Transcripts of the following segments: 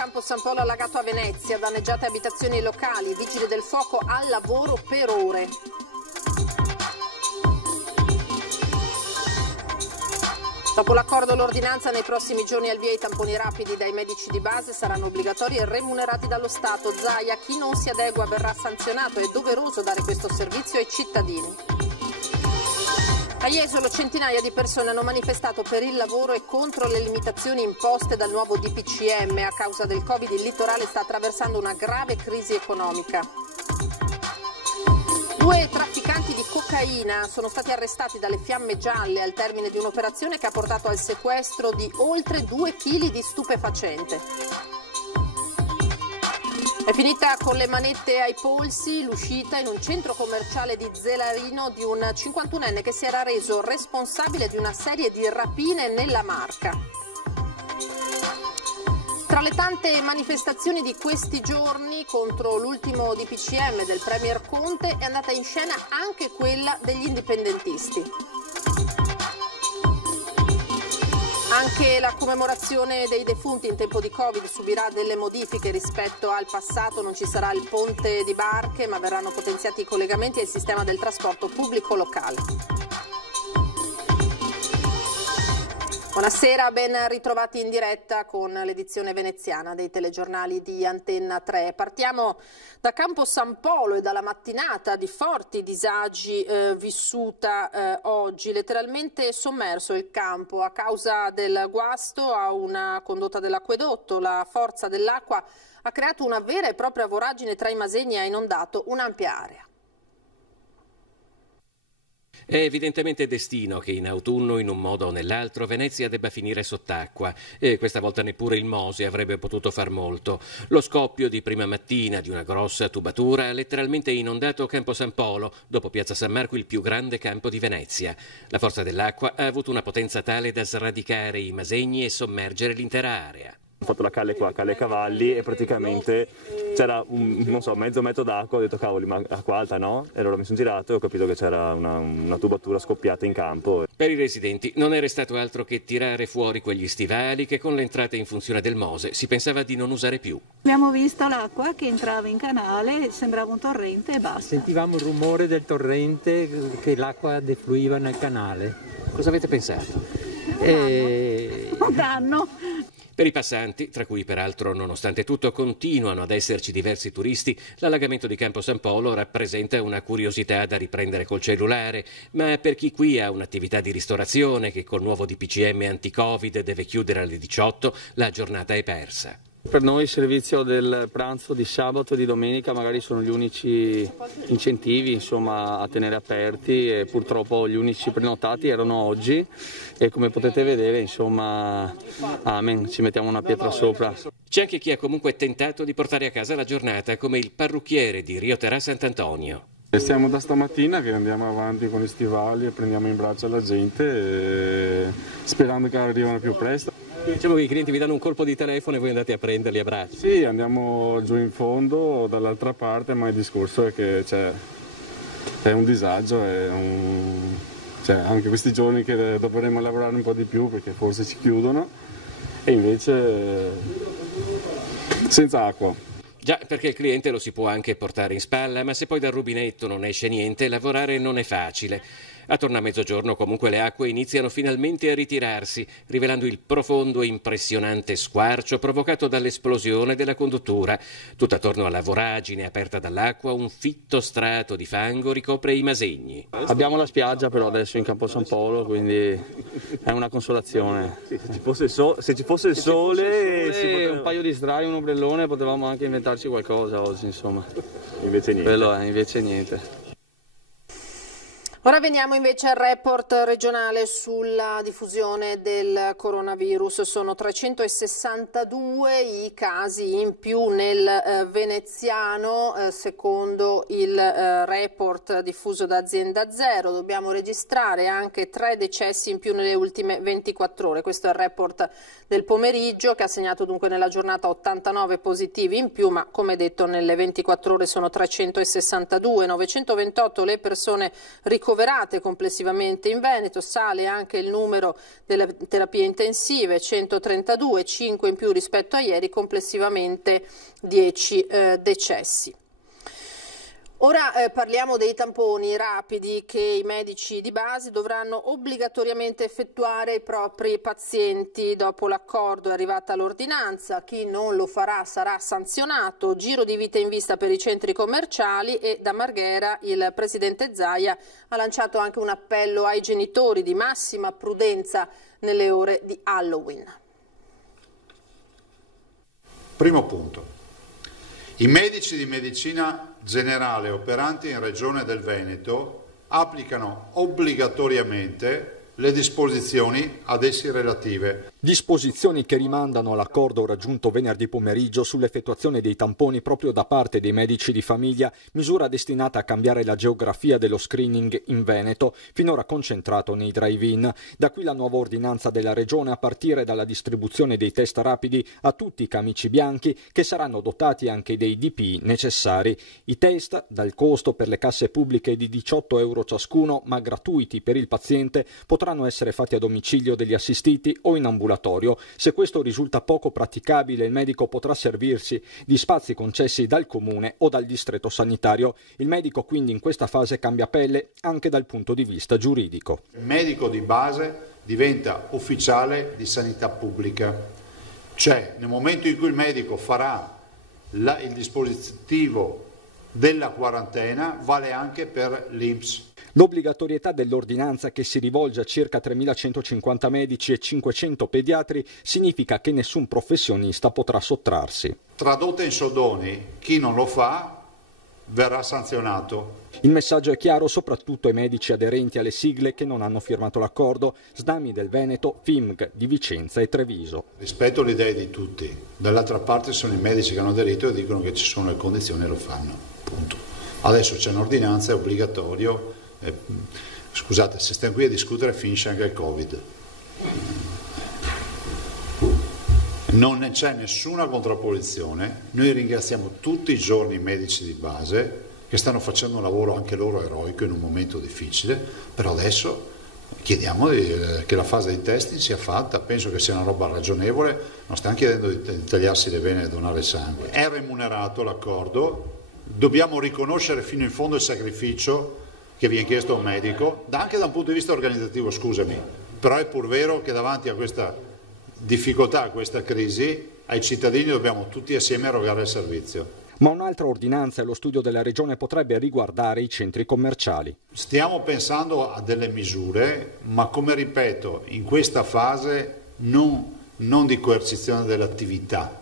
Campo San Polo allagato a Venezia, danneggiate abitazioni locali, vigili del fuoco al lavoro per ore. Dopo l'accordo l'ordinanza, nei prossimi giorni al via i tamponi rapidi dai medici di base saranno obbligatori e remunerati dallo Stato. Zaia, chi non si adegua verrà sanzionato, è doveroso dare questo servizio ai cittadini. A Jesolo centinaia di persone hanno manifestato per il lavoro e contro le limitazioni imposte dal nuovo DPCM. A causa del Covid il litorale sta attraversando una grave crisi economica. 2 trafficanti di cocaina sono stati arrestati dalle Fiamme Gialle al termine di un'operazione che ha portato al sequestro di oltre 2 kg di stupefacente. È finita con le manette ai polsi l'uscita in un centro commerciale di Zelarino di un 51enne che si era reso responsabile di una serie di rapine nella Marca. Tra le tante manifestazioni di questi giorni contro l'ultimo DPCM del Premier Conte è andata in scena anche quella degli indipendentisti. Anche la commemorazione dei defunti in tempo di Covid subirà delle modifiche rispetto al passato. Non ci sarà il ponte di barche, ma verranno potenziati i collegamenti e il sistema del trasporto pubblico locale. Buonasera, ben ritrovati in diretta con l'edizione veneziana dei telegiornali di Antenna 3. Partiamo da Campo San Polo e dalla mattinata di forti disagi vissuta oggi. Letteralmente sommerso il campo a causa del guasto a una condotta dell'acquedotto. La forza dell'acqua ha creato una vera e propria voragine tra i Masegni e ha inondato un'ampia area. È evidentemente destino che in autunno, in un modo o nell'altro, Venezia debba finire sott'acqua e questa volta neppure il Mose avrebbe potuto far molto. Lo scoppio di prima mattina di una grossa tubatura ha letteralmente inondato Campo San Polo, dopo Piazza San Marco il più grande campo di Venezia. La forza dell'acqua ha avuto una potenza tale da sradicare i Masegni e sommergere l'intera area. Ho fatto la calle qua, Calle Cavalli, e praticamente c'era mezzo metro d'acqua. Ho detto cavoli, ma acqua alta no? E allora mi sono girato e ho capito che c'era una tubatura scoppiata in campo. Per i residenti non era stato altro che tirare fuori quegli stivali che con l'entrata in funzione del Mose si pensava di non usare più. Abbiamo visto l'acqua che entrava in canale, sembrava un torrente e basta. Sentivamo il rumore del torrente, che l'acqua defluiva nel canale. Cosa avete pensato? Un danno. Per i passanti, tra cui peraltro nonostante tutto continuano ad esserci diversi turisti, l'allagamento di Campo San Polo rappresenta una curiosità da riprendere col cellulare, ma per chi qui ha un'attività di ristorazione che col nuovo DPCM anti-Covid deve chiudere alle 18, la giornata è persa. Per noi il servizio del pranzo di sabato e di domenica magari sono gli unici incentivi, insomma, a tenere aperti, e purtroppo gli unici prenotati erano oggi e come potete vedere, insomma, amen, ci mettiamo una pietra sopra. C'è anche chi ha comunque tentato di portare a casa la giornata, come il parrucchiere di Rio Terra Sant'Antonio. Stiamo da stamattina che andiamo avanti con gli stivali e prendiamo in braccio la gente, sperando che arrivino più presto. Diciamo che i clienti vi danno un colpo di telefono e voi andate a prenderli a braccio. Sì, andiamo giù in fondo, dall'altra parte, ma il discorso è che è un disagio, anche questi giorni che dovremmo lavorare un po' di più perché forse ci chiudono, e invece senza acqua. Già, perché il cliente lo si può anche portare in spalla, ma se poi dal rubinetto non esce niente, lavorare non è facile. Attorno a mezzogiorno comunque le acque iniziano finalmente a ritirarsi, rivelando il profondo e impressionante squarcio provocato dall'esplosione della conduttura. Tutto attorno alla voragine aperta dall'acqua un fitto strato di fango ricopre i Masegni. Abbiamo la spiaggia però adesso in Campo San Polo, quindi è una consolazione. Sì, se ci fosse il sole un paio di sdraio, un ombrellone, potevamo anche inventarci qualcosa oggi, insomma. Invece niente. Quello è, invece niente. Ora veniamo invece al report regionale sulla diffusione del coronavirus. Sono 362 i casi in più nel veneziano, secondo il report diffuso da Azienda Zero. Dobbiamo registrare anche 3 decessi in più nelle ultime 24 ore. Questo è il report del pomeriggio, che ha segnato dunque nella giornata 89 positivi in più, ma come detto nelle 24 ore sono 362, 928 le persone ricoverate ricoverate complessivamente in Veneto, sale anche il numero delle terapie intensive, 132, 5 in più rispetto a ieri, complessivamente 10 decessi. Ora parliamo dei tamponi rapidi che i medici di base dovranno obbligatoriamente effettuare ai propri pazienti. Dopo l'accordo è arrivata l'ordinanza, chi non lo farà sarà sanzionato, giro di vita in vista per i centri commerciali e da Marghera il presidente Zaia ha lanciato anche un appello ai genitori di massima prudenza nelle ore di Halloween. Primo punto. I medici di medicina generale operanti in Regione del Veneto applicano obbligatoriamente le disposizioni ad essi relative. Disposizioni che rimandano all'accordo raggiunto venerdì pomeriggio sull'effettuazione dei tamponi proprio da parte dei medici di famiglia, misura destinata a cambiare la geografia dello screening in Veneto, finora concentrato nei drive-in. Da qui la nuova ordinanza della Regione a partire dalla distribuzione dei test rapidi a tutti i camici bianchi che saranno dotati anche dei DPI necessari. I test, dal costo per le casse pubbliche di 18 euro ciascuno, ma gratuiti per il paziente, potranno essere fatti a domicilio degli assistiti o in ambulatorio. Se questo risulta poco praticabile, il medico potrà servirsi di spazi concessi dal comune o dal distretto sanitario. Il medico quindi in questa fase cambia pelle anche dal punto di vista giuridico. Il medico di base diventa ufficiale di sanità pubblica, cioè nel momento in cui il medico farà il dispositivo della quarantena vale anche per l'INPS. L'obbligatorietà dell'ordinanza, che si rivolge a circa 3.150 medici e 500 pediatri, significa che nessun professionista potrà sottrarsi. Tradotta in soldoni, chi non lo fa verrà sanzionato. Il messaggio è chiaro soprattutto ai medici aderenti alle sigle che non hanno firmato l'accordo: SNAMI del Veneto, FIMG di Vicenza e Treviso. Rispetto alle idee di tutti, dall'altra parte sono i medici che hanno aderito e dicono che ci sono le condizioni e lo fanno. Punto. Adesso c'è un'ordinanza, è obbligatorio. Scusate, se stiamo qui a discutere finisce anche il Covid. Non c'è nessuna contrapposizione. Noi ringraziamo tutti i giorni i medici di base che stanno facendo un lavoro anche loro eroico in un momento difficile, però adesso chiediamo che la fase di testing sia fatta. Penso che sia una roba ragionevole, non stiamo chiedendo di tagliarsi le vene e donare sangue. È remunerato l'accordo, dobbiamo riconoscere fino in fondo il sacrificio che viene chiesto a un medico, anche da un punto di vista organizzativo, scusami, però è pur vero che davanti a questa difficoltà, a questa crisi, ai cittadini dobbiamo tutti assieme erogare il servizio. Ma un'altra ordinanza allo studio della Regione potrebbe riguardare i centri commerciali. Stiamo pensando a delle misure, ma come ripeto, in questa fase non di coercizione delle attività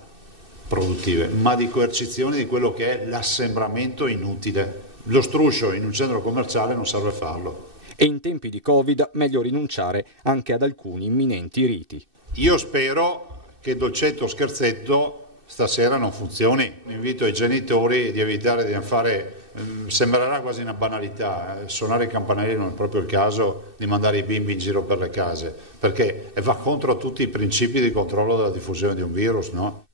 produttive, ma di coercizione di quello che è l'assembramento inutile. Lo struscio in un centro commerciale non serve farlo. E in tempi di Covid meglio rinunciare anche ad alcuni imminenti riti. Io spero che dolcetto o scherzetto stasera non funzioni. Invito i genitori di evitare di fare, sembrerà quasi una banalità, suonare i campanelli non è proprio il caso di mandare i bimbi in giro per le case, perché va contro tutti i principi di controllo della diffusione di un virus, no?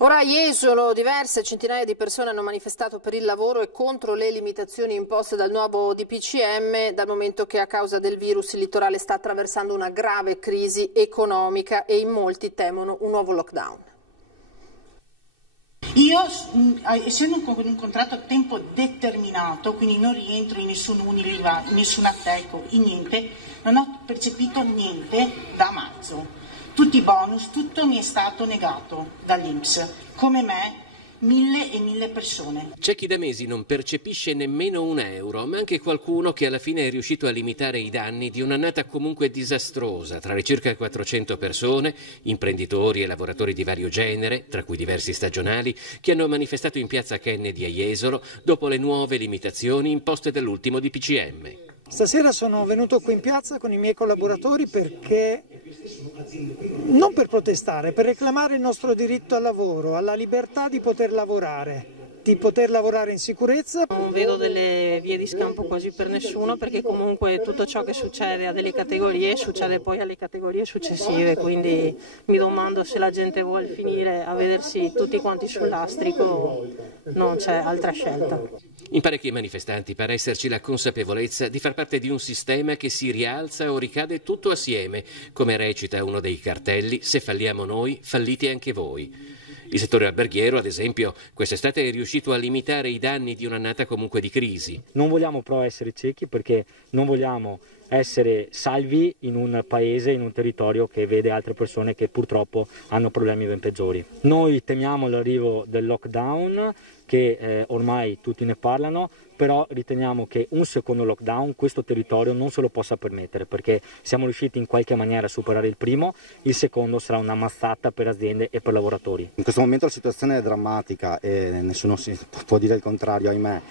Ora a Jesolo diverse centinaia di persone hanno manifestato per il lavoro e contro le limitazioni imposte dal nuovo DPCM, dal momento che a causa del virus il litorale sta attraversando una grave crisi economica e in molti temono un nuovo lockdown. Io, essendo un contratto a tempo determinato, quindi non rientro in nessun Unilever, in nessun Atteco, in niente, non ho percepito niente da marzo. Tutti i bonus, tutto mi è stato negato dall'INPS, come me 1.000 persone. C'è chi da mesi non percepisce nemmeno un euro, ma anche qualcuno che alla fine è riuscito a limitare i danni di un'annata comunque disastrosa tra le circa 400 persone, imprenditori e lavoratori di vario genere, tra cui diversi stagionali, che hanno manifestato in piazza Kennedy a Jesolo dopo le nuove limitazioni imposte dall'ultimo DPCM. Stasera sono venuto qui in piazza con i miei collaboratori perché, non per protestare, per reclamare il nostro diritto al lavoro, alla libertà di poter lavorare in sicurezza. Non vedo delle vie di scampo quasi per nessuno, perché comunque tutto ciò che succede a delle categorie succede poi alle categorie successive, quindi mi domando se la gente vuole finire a vedersi tutti quanti sul lastrico, non c'è altra scelta. In parecchi manifestanti pare esserci la consapevolezza di far parte di un sistema che si rialza o ricade tutto assieme, come recita uno dei cartelli: se falliamo noi, fallite anche voi. Il settore alberghiero, ad esempio, quest'estate è riuscito a limitare i danni di un'annata comunque di crisi. Non vogliamo però essere ciechi, perché non vogliamo essere salvi in un paese, in un territorio che vede altre persone che purtroppo hanno problemi ben peggiori. Noi temiamo l'arrivo del lockdown, che ormai tutti ne parlano, però riteniamo che un secondo lockdown questo territorio non se lo possa permettere, perché siamo riusciti in qualche maniera a superare il primo, il secondo sarà una mazzata per aziende e per lavoratori. In questo momento la situazione è drammatica e nessuno può dire il contrario, ahimè,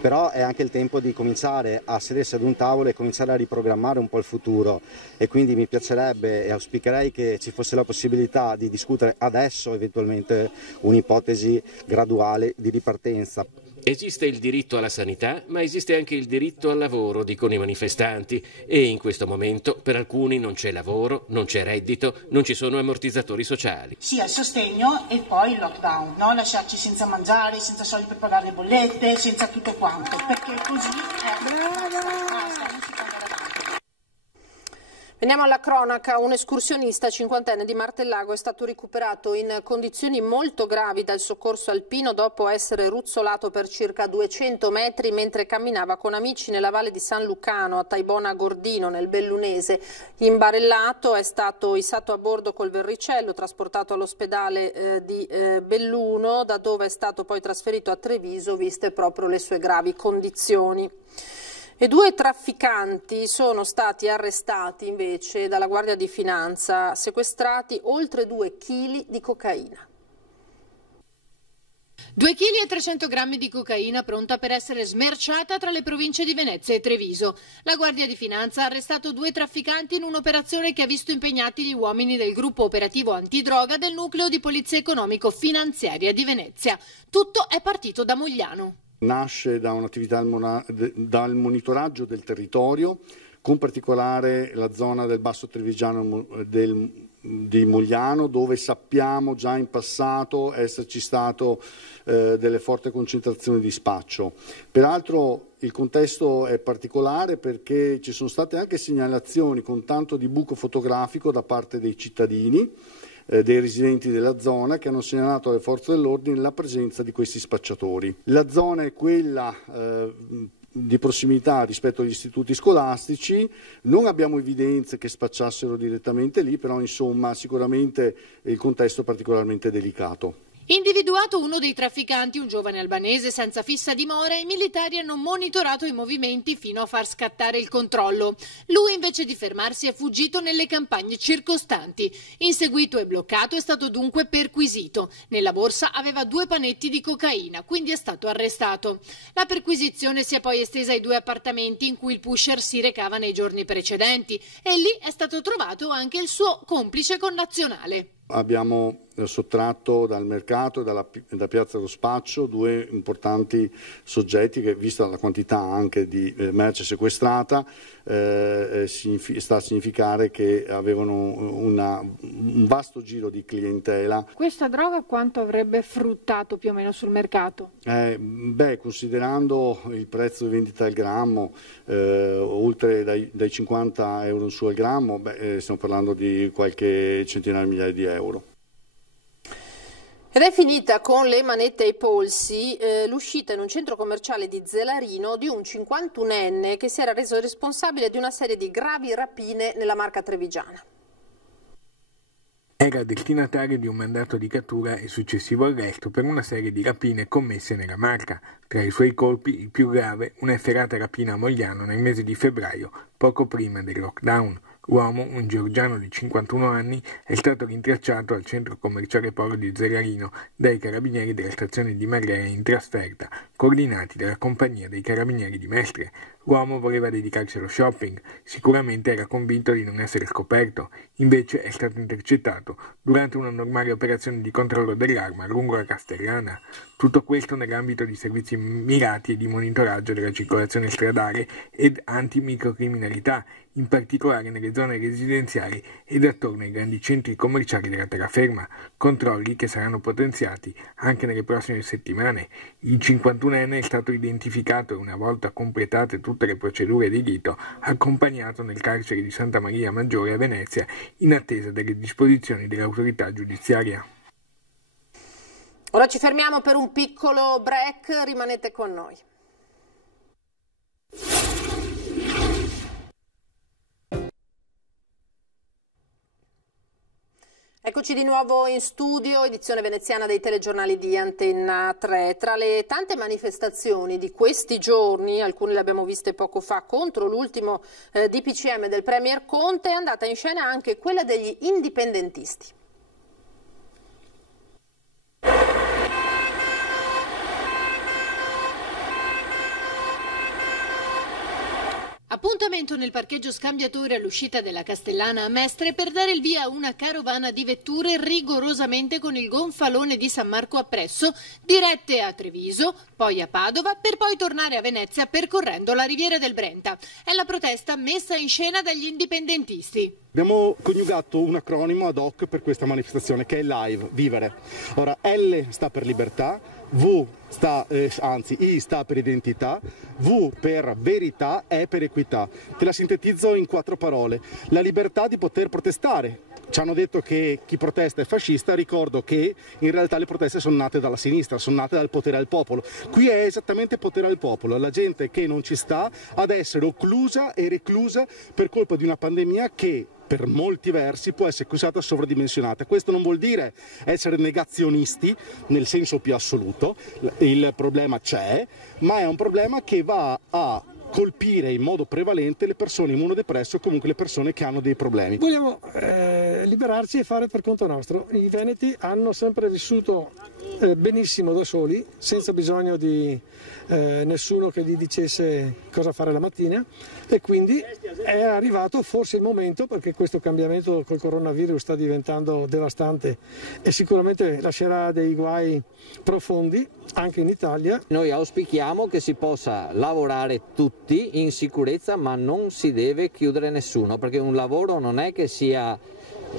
però è anche il tempo di cominciare a sedersi ad un tavolo e cominciare a riprogrammare un po' il futuro, e quindi mi piacerebbe e auspicherei che ci fosse la possibilità di discutere adesso eventualmente un'ipotesi graduale di ripartenza. Esiste il diritto alla sanità, ma esiste anche il diritto al lavoro, dicono i manifestanti, e in questo momento per alcuni non c'è lavoro, non c'è reddito, non ci sono ammortizzatori sociali. Sia il sostegno e poi il lockdown, no? Lasciarci senza mangiare, senza soldi per pagare le bollette, senza tutto quanto, perché così basta, non si può andare avanti. Veniamo alla cronaca. Un escursionista cinquantenne di Martellago è stato recuperato in condizioni molto gravi dal soccorso alpino dopo essere ruzzolato per circa 200 metri mentre camminava con amici nella valle di San Lucano a Taibona Gordino nel Bellunese. Imbarellato, è stato issato a bordo col verricello, trasportato all'ospedale di Belluno, da dove è stato poi trasferito a Treviso viste proprio le sue gravi condizioni. E 2 trafficanti sono stati arrestati invece dalla Guardia di Finanza, sequestrati oltre 2 chili di cocaina. 2 kg e 300 grammi di cocaina pronta per essere smerciata tra le province di Venezia e Treviso. La Guardia di Finanza ha arrestato 2 trafficanti in un'operazione che ha visto impegnati gli uomini del gruppo operativo antidroga del nucleo di polizia economico-finanziaria di Venezia. Tutto è partito da Mogliano. Nasce da un'attività dal monitoraggio del territorio, con particolare la zona del Basso Trevigiano di Mogliano, dove sappiamo già in passato esserci stato delle forti concentrazioni di spaccio. Peraltro il contesto è particolare perché ci sono state anche segnalazioni con tanto di buco fotografico da parte dei cittadini, dei residenti della zona, che hanno segnalato alle forze dell'ordine la presenza di questi spacciatori. La zona è quella di prossimità rispetto agli istituti scolastici, non abbiamo evidenze che spacciassero direttamente lì, però insomma sicuramente il contesto è particolarmente delicato. Individuato uno dei trafficanti, un giovane albanese senza fissa dimora, i militari hanno monitorato i movimenti fino a far scattare il controllo. Lui invece di fermarsi è fuggito nelle campagne circostanti. Inseguito e bloccato è stato dunque perquisito. Nella borsa aveva 2 panetti di cocaina, quindi è stato arrestato. La perquisizione si è poi estesa ai 2 appartamenti in cui il pusher si recava nei giorni precedenti e lì è stato trovato anche il suo complice connazionale. Abbiamo sottratto dal mercato e da Piazza dello Spaccio 2 importanti soggetti che, vista la quantità anche di merce sequestrata, sta a significare che avevano un vasto giro di clientela. Questa droga quanto avrebbe fruttato più o meno sul mercato? Considerando il prezzo di vendita al grammo, oltre dai 50 euro in su al grammo, stiamo parlando di qualche centinaia di migliaia di euro. Ed è finita con le manette ai polsi l'uscita in un centro commerciale di Zelarino di un 51enne che si era reso responsabile di una serie di gravi rapine nella Marca trevigiana. Era destinatario di un mandato di cattura e successivo arresto per una serie di rapine commesse nella Marca. Tra i suoi colpi, il più grave, una efferata rapina a Mogliano nel mese di febbraio, poco prima del lockdown. L'uomo, un georgiano di 51 anni, è stato rintracciato al centro commerciale Polo di Zelarino dai carabinieri della stazione di Marlea in trasferta, coordinati dalla compagnia dei carabinieri di Mestre. L'uomo voleva dedicarsi allo shopping, sicuramente era convinto di non essere scoperto, invece è stato intercettato durante una normale operazione di controllo dell'arma lungo la Castellana. Tutto questo nell'ambito di servizi mirati e di monitoraggio della circolazione stradale ed antimicrocriminalità, in particolare nelle zone residenziali ed attorno ai grandi centri commerciali della terraferma, controlli che saranno potenziati anche nelle prossime settimane. Il 51enne è stato identificato e una volta completate tutte le procedure di rito, accompagnato nel carcere di Santa Maria Maggiore a Venezia in attesa delle disposizioni dell'autorità giudiziaria. Ora ci fermiamo per un piccolo break, rimanete con noi. Eccoci di nuovo in studio, edizione veneziana dei telegiornali di Antenna 3. Tra le tante manifestazioni di questi giorni, alcune le abbiamo viste poco fa, contro l'ultimo DPCM del Premier Conte, è andata in scena anche quella degli indipendentisti. Appuntamento nel parcheggio scambiatore all'uscita della Castellana a Mestre per dare il via a una carovana di vetture rigorosamente con il gonfalone di San Marco appresso, dirette a Treviso, poi a Padova, per poi tornare a Venezia percorrendo la riviera del Brenta. È la protesta messa in scena dagli indipendentisti. Abbiamo coniugato un acronimo ad hoc per questa manifestazione che è LIVE, vivere. Ora L sta per libertà, I sta per identità, V per verità, E per equità. Te la sintetizzo in 4 parole. La libertà di poter protestare. Ci hanno detto che chi protesta è fascista, ricordo che in realtà le proteste sono nate dalla sinistra, sono nate dal potere al popolo. Qui è esattamente potere al popolo, la gente che non ci sta ad essere occlusa e reclusa per colpa di una pandemia che per molti versi può essere accusata sovradimensionata. Questo non vuol dire essere negazionisti nel senso più assoluto, il problema c'è, ma è un problema che va a colpire in modo prevalente le persone immunodepresse o comunque le persone che hanno dei problemi. Vogliamo liberarci e fare per conto nostro. I veneti hanno sempre vissuto benissimo da soli, senza bisogno di nessuno che gli dicesse cosa fare la mattina, e quindi è arrivato forse il momento, perché questo cambiamento col coronavirus sta diventando devastante e sicuramente lascerà dei guai profondi anche in Italia. Noi auspichiamo che si possa lavorare tutti in sicurezza, ma non si deve chiudere nessuno, perché un lavoro non è che sia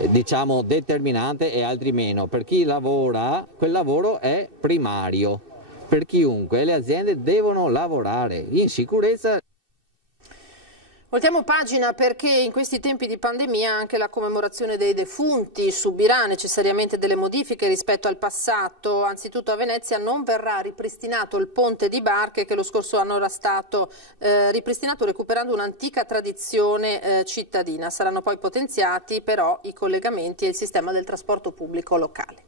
diciamo determinante e altri meno. Per chi lavora, quel lavoro è primario. Per chiunque, le aziende devono lavorare in sicurezza. Voltiamo pagina perché in questi tempi di pandemia anche la commemorazione dei defunti subirà necessariamente delle modifiche rispetto al passato. Anzitutto a Venezia non verrà ripristinato il ponte di barche che lo scorso anno era stato ripristinato recuperando un'antica tradizione cittadina. Saranno poi potenziati però i collegamenti e il sistema del trasporto pubblico locale.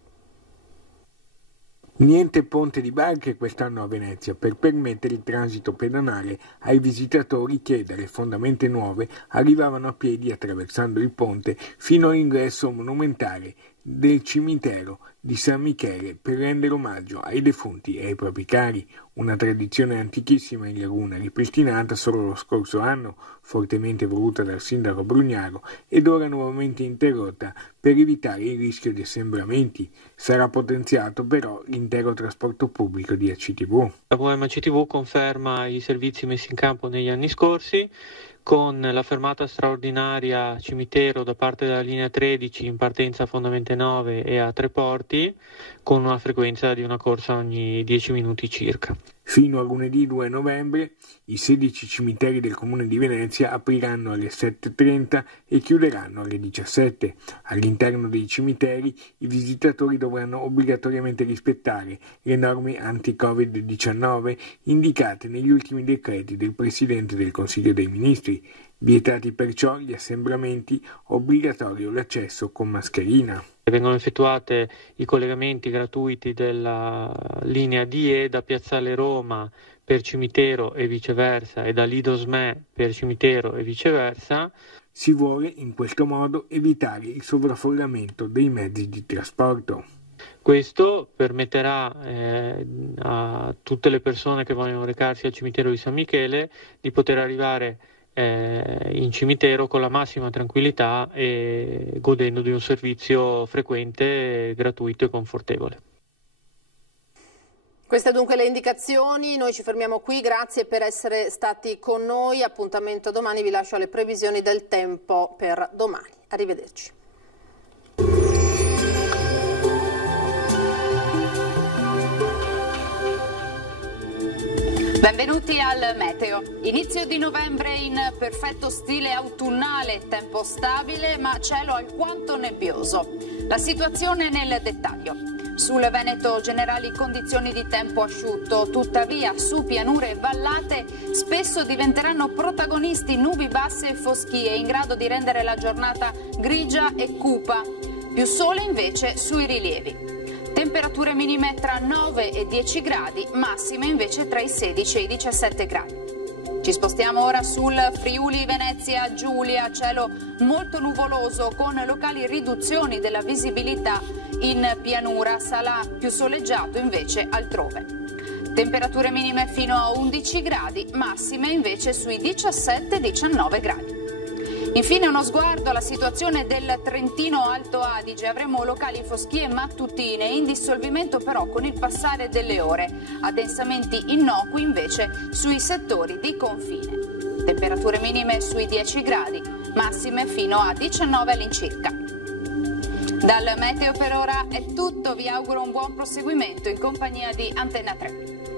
Niente ponte di barche quest'anno a Venezia per permettere il transito pedonale ai visitatori che dalle fondamenta nuove arrivavano a piedi attraversando il ponte fino all'ingresso monumentale del cimitero di San Michele per rendere omaggio ai defunti e ai propri cari, una tradizione antichissima in Laguna ripristinata solo lo scorso anno, fortemente voluta dal sindaco Brugnaro ed ora nuovamente interrotta per evitare il rischio di assembramenti. Sarà potenziato però l'intero trasporto pubblico di ACTV. La UEM ACTV conferma i servizi messi in campo negli anni scorsi, con la fermata straordinaria cimitero da parte della linea 13 in partenza a Fondamente 9 e a Tre Porti, con una frequenza di una corsa ogni 10 minuti circa. Fino a lunedì 2 novembre i 16 cimiteri del Comune di Venezia apriranno alle 7:30 e chiuderanno alle 17. All'interno dei cimiteri i visitatori dovranno obbligatoriamente rispettare le norme anti-Covid-19 indicate negli ultimi decreti del Presidente del Consiglio dei Ministri. Vietati perciò gli assembramenti, obbligatorio l'accesso con mascherina. Vengono effettuate i collegamenti gratuiti della linea DE da Piazzale Roma per cimitero e viceversa e da Lido Sme per cimitero e viceversa. Si vuole in questo modo evitare il sovraffollamento dei mezzi di trasporto. Questo permetterà a tutte le persone che vogliono recarsi al cimitero di San Michele di poter arrivare in cimitero con la massima tranquillità e godendo di un servizio frequente, gratuito e confortevole. Queste dunque le indicazioni, noi ci fermiamo qui, grazie per essere stati con noi, appuntamento domani, vi lascio alle previsioni del tempo per domani, arrivederci. Benvenuti al Meteo. Inizio di novembre in perfetto stile autunnale, tempo stabile ma cielo alquanto nebbioso. La situazione nel dettaglio. Sul Veneto generali condizioni di tempo asciutto, tuttavia su pianure e vallate spesso diventeranno protagonisti nubi basse e foschie in grado di rendere la giornata grigia e cupa. Più sole invece sui rilievi. Temperature minime tra 9 e 10 gradi, massime invece tra i 16 e i 17 gradi. Ci spostiamo ora sul Friuli Venezia Giulia, cielo molto nuvoloso con locali riduzioni della visibilità in pianura, sarà più soleggiato invece altrove. Temperature minime fino a 11 gradi, massime invece sui 17-19 gradi. Infine uno sguardo alla situazione del Trentino Alto Adige, avremo locali foschie mattutine, in dissolvimento però con il passare delle ore, addensamenti innocui invece sui settori di confine. Temperature minime sui 10 gradi, massime fino a 19 all'incirca. Dal meteo per ora è tutto, vi auguro un buon proseguimento in compagnia di Antenna 3.